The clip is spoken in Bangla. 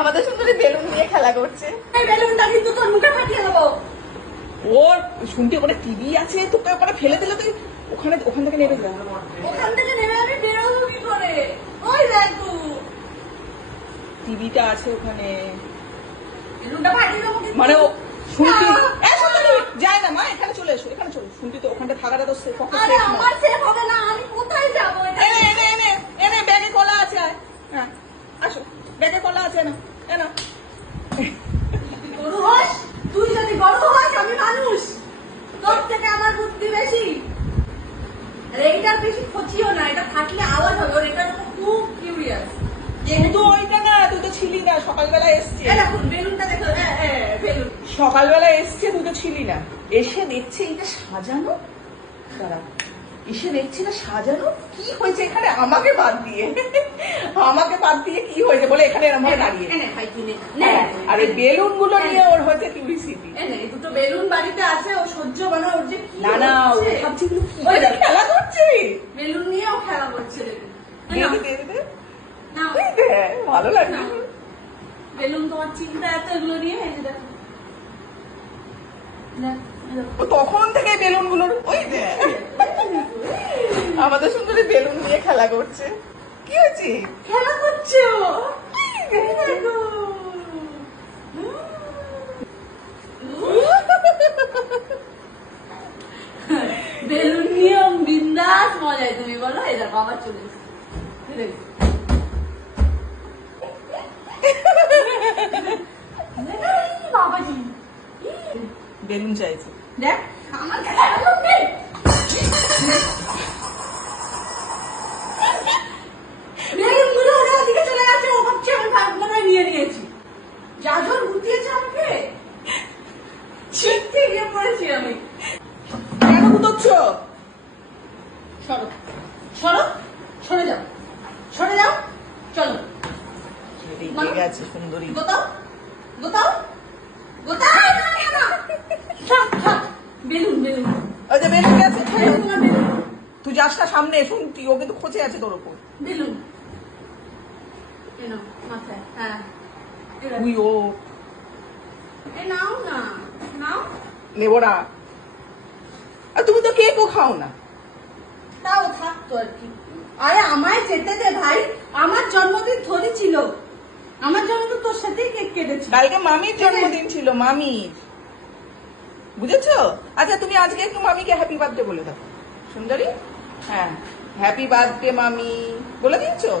আমাদের সুন্দরী বেলুন নিয়ে খেলা করছে। বেলুনটা কিন্তু তোর মুখে ফাটিয়ে দেবো। ওর শুনতে ওখানে টিভি আছে, তোকে ওখানে ফেলে দিলে তুই ওখান থেকে নেমে যাবে। ওখান থেকে নেমে আমি বেরোবো কি করে? ওই দেখ তুই টিভিটা আছে ওখানে। বেলুনটা ফাটিয়ে দেবো মানে ও শুনতি যায় না মা, এখানে চলে এসো, এখানে চলো। শুনতি তো ওখানটা থাকাটা তো সেফ আমার সেফ হবে না, আমি কোথায় যাবো? এনে ব্যাগে কলা আছে, হ্যাঁ আসো, ব্যাগে কলা আছে না, এনা গরু হস তুই, যদি গরু হস আমি মানুষ, তোর থেকে আমার বুদ্ধি বেশি। এইটার বেশি খচিও না, এটা ফাটলে আওয়াজ হবে। ওর এটা খুব কিউরিয়াস। যেহেতু ওইটা না, তুই তো ছিলি না, সকালবেলা এসছে। দেখুন বেলুনটা দেখো, বেলুন সকালবেলা এসছে, তুই তো ছিলি না। এসে দেখছে এইটা সাজানো, দাঁড়া, এসে দেখছি না সাজানো, কি হয়েছে এখানে আমাকে বাদ দিয়ে কি হয়েছে বলে এখানে এরকম ভাবে দাঁড়িয়ে। আর এই বেলুন গুলো নিয়ে ওর হয়েছে কিউরিসিটি। দুটো বেলুন বাড়িতে আছে, ও সহ্য মানে ওর যে কি না না, ও ভাবছি এগুলো কি খেলা করছে, বেলুন নিয়েও খেলা করছে। ভালো লাগে বেলুন, তোমার চিন্তা এত এগুলো নিয়ে। এই যে দেখো, তখন থেকে বেলুন গুলোর ওই আমাদের সুন্দরী বেলুন নিয়ে খেলা করছে। কি হয়েছে? খেলা করছো? বেলুন নিয়ে বিন্দাস মজায়, তুমি বলো। এই দেখো আবার চলে এসেছে বাবাজি, বেলুন চাইছে। দেখ আমার খেলা নেই। বেলুনগুলো ওরা ওদিকে চলে গেছে, ও ভাবছে আমি মনে হয় নিয়ে নিয়েছি। জাজর গুটিয়েছে আমাকে, ছিটতে গিয়ে পড়েছি আমি। কেন গুটোচ্ছ? সরো সরো, সরে যাও, সরে যাও, চলো। ঠিক আছে সুন্দরী, গোতাও গোতাও গোতাও। বেলুন বেলুন, ওই যে বেলুন গেছে। বেলুন তুই যাস না সামনে, শুনতি ও কিন্তু খোঁচে আছে তোর ওপর। বেলুন মাথায়, হ্যাঁ তুই ও নাও না, নাও। নেবো না, আর তুমি তো কেকও খাও না। তাও থাকতো আর কি। আরে আমায় যেতে দে ভাই, আমার জন্মদিন থরি ছিল, আমার জন্মদিন তোর সাথেই কেক কেটেছি। কালকে মামির জন্মদিন ছিল, মামির, বুঝেছো? আচ্ছা তুমি আজকে একটু মামিকে হ্যাপি বার্থডে বলে দাও সুন্দরী। হ্যাঁ, হ্যাপি বার্থডে মামি বলে দিয়েছো?